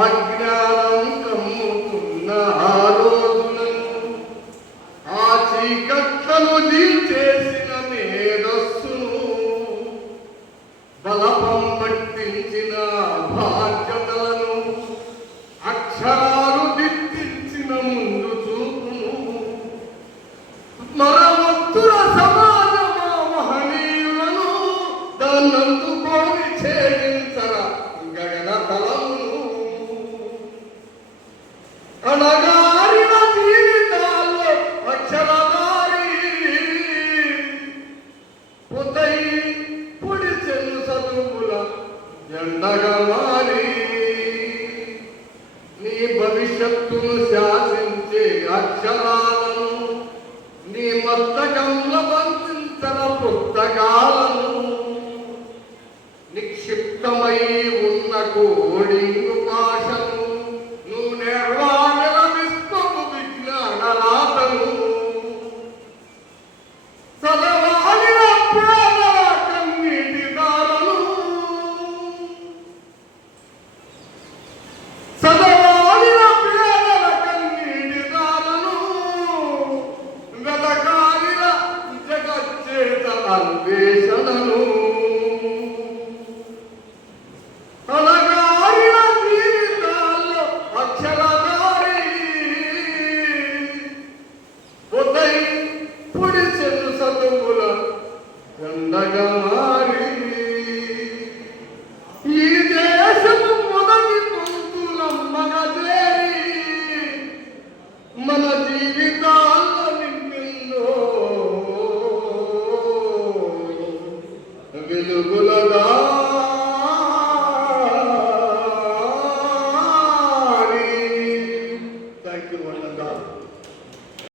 అజ్ఞానం కమ్ముకున్న ఆ రోజులను ఆ చీకట్లను చేసిన మేధస్సును బలపం పట్టించిన బాధ్యతలను అక్షరాలు దిద్దించిన ముందు చూపును మరవత్తుల సమాజమా మహనీయులను దాన్నందుకోని ఛేదించర గగన తలమును అణగారిన జీవితాల్లో అక్షరదారి పుతై పొడిచెను చదువుల ఎండగా మారి నీ భవిష్యత్తును శాసించే అక్షరాలను నీ మస్తకంలో బంధించిన పుస్తకాలను నిక్షిప్తమై ఉన్న కోడింగు భాషను నువ్వు నిర్వాహణ విశ్వపు విజ్ఞాన రాతను చదవాలిన ప్రాణల కన్నీటి దారను చదవాలిన ప్రాణల కన్నీటి దారను వెదకాలిన జగచ్చేత అన్వేషణను అలగారిన జీవితాల్లో అక్షరదారి ఉదై పొడిచెను చదువుల ఎండగా మారి ఈ దేశము మొదటి పొందులమ్మగా చేరి మన జీవితాల్లో నింపిందో వెలుగుల